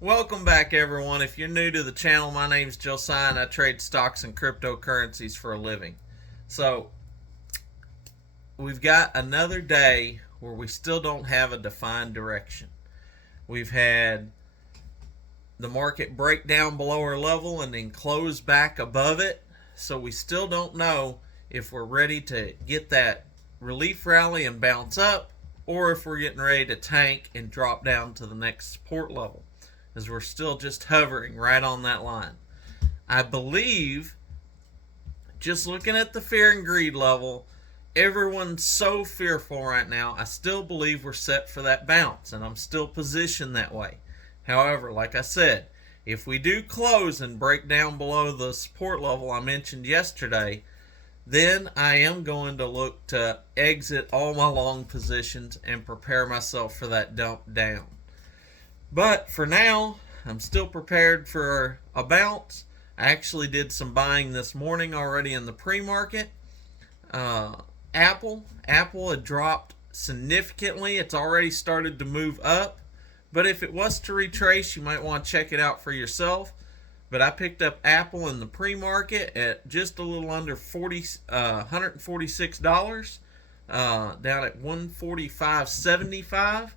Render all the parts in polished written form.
Welcome back, everyone. If you're new to the channel, my name's Josiah and I trade stocks and cryptocurrencies for a living. So, we've got another day where we still don't have a defined direction. We've had the market break down below our level and then close back above it. So, we still don't know if we're ready to get that relief rally and bounce up, or if we're getting ready to tank and drop down to the next support level, as we're still just hovering right on that line. I believe, just looking at the fear and greed level, everyone's so fearful right now. I still believe we're set for that bounce, and I'm still positioned that way. However, like I said, if we do close and break down below the support level I mentioned yesterday, then I am going to look to exit all my long positions and prepare myself for that dump down. But for now, I'm still prepared for a bounce. I actually did some buying this morning already in the pre-market. Apple had dropped significantly. It's already started to move up. But if it was to retrace, you might want to check it out for yourself. But I picked up Apple in the pre-market at just a little under $146, down at $145.75.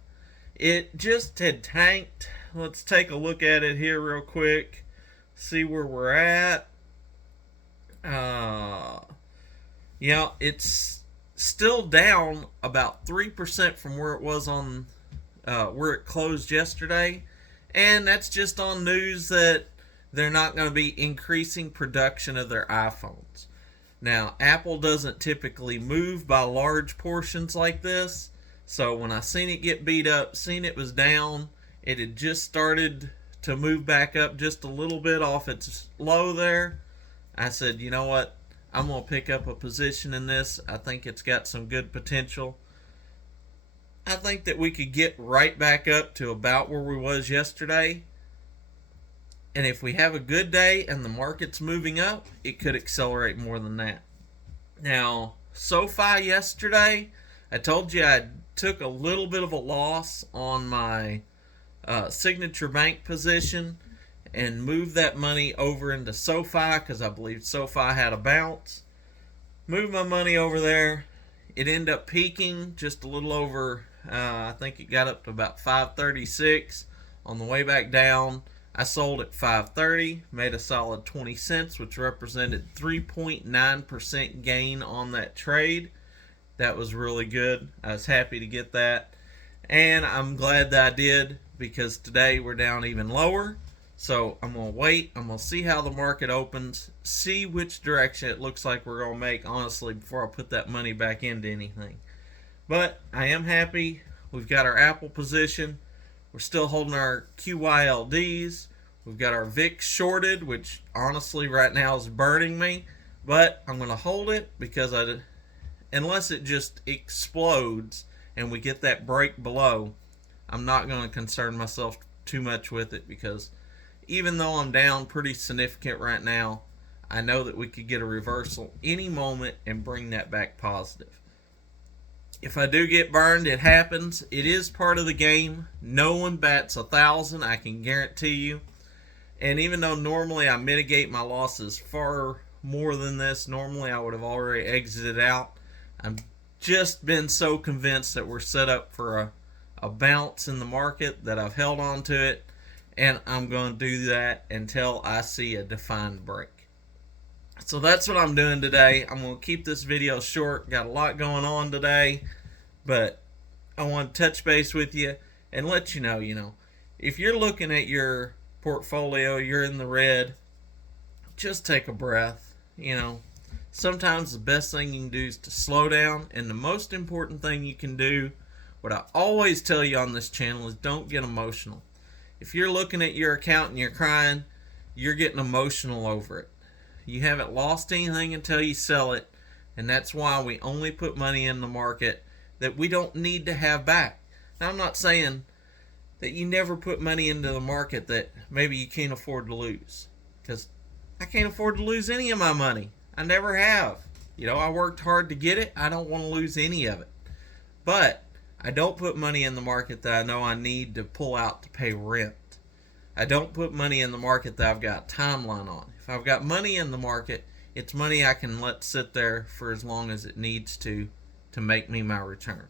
It just had tanked. Let's take a look at it here real quick. See where we're at. It's still down about 3% from where it was on where it closed yesterday. And that's just on news that they're not going to be increasing production of their iPhones. Now, Apple doesn't typically move by large portions like this. So when I seen it get beat up, seen it was down, it had just started to move back up just a little bit off its low there. I said, you know what? I'm going to pick up a position in this. I think it's got some good potential. I think that we could get right back up to about where we was yesterday. And if we have a good day and the market's moving up, it could accelerate more than that. Now, SoFi yesterday, I told you I took a little bit of a loss on my Signature Bank position and moved that money over into SoFi because I believed SoFi had a bounce. Moved my money over there. It ended up peaking just a little over, I think it got up to about 536 on the way back down. I sold at 530, made a solid 20 cents, which represented 3.9% gain on that trade. That was really good. I was happy to get that. And I'm glad that I did, because today we're down even lower. So I'm going to wait. I'm going to see how the market opens, see which direction it looks like we're going to make, honestly, before I put that money back into anything. But I am happy. We've got our Apple position. We're still holding our QYLDs. We've got our VIX shorted, which honestly right now is burning me. But I'm going to hold it because unless it just explodes and we get that break below, I'm not going to concern myself too much with it, because even though I'm down pretty significant right now, I know that we could get a reversal any moment and bring that back positive. If I do get burned, it happens. It is part of the game. No one bats 1,000, I can guarantee you. And even though normally I mitigate my losses far more than this, normally I would have already exited out. I've just been so convinced that we're set up for a bounce in the market that I've held on to it. And I'm going to do that until I see a defined break. So that's what I'm doing today. I'm going to keep this video short. Got a lot going on today, but I want to touch base with you and let you know, if you're looking at your portfolio, you're in the red, just take a breath. Sometimes the best thing you can do is to slow down, and the most important thing you can do, what I always tell you on this channel, is don't get emotional. If you're looking at your account and you're crying, you're getting emotional over it. You haven't lost anything until you sell it, and that's why we only put money in the market that we don't need to have back. Now, I'm not saying that you never put money into the market that maybe you can't afford to lose, because I can't afford to lose any of my money. I never have. I worked hard to get it. I don't want to lose any of it. But I don't put money in the market that I know I need to pull out to pay rent. I don't put money in the market that I've got timeline on. If I've got money in the market, it's money I can let sit there for as long as it needs to make me my return.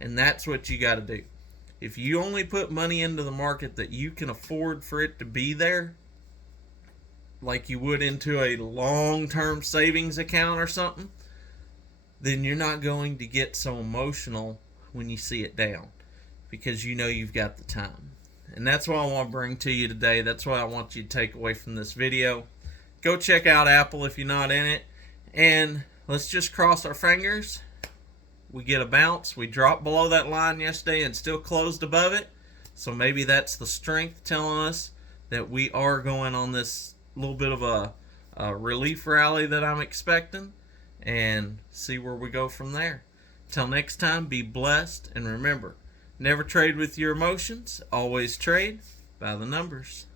And that's what you got to do. If you only put money into the market that you can afford for it to be there, like you would into a long-term savings account or something, then you're not going to get so emotional when you see it down, because you know you've got the time. And that's what I want to bring to you today. That's what I want you to take away from this video. Go check out Apple if you're not in it, and let's just cross our fingers. We get a bounce. We dropped below that line yesterday and still closed above it. So maybe that's the strength telling us that we are going on this little bit of a relief rally that I'm expecting, and see where we go from there. Till next time, be blessed, and remember, never trade with your emotions. Always trade by the numbers.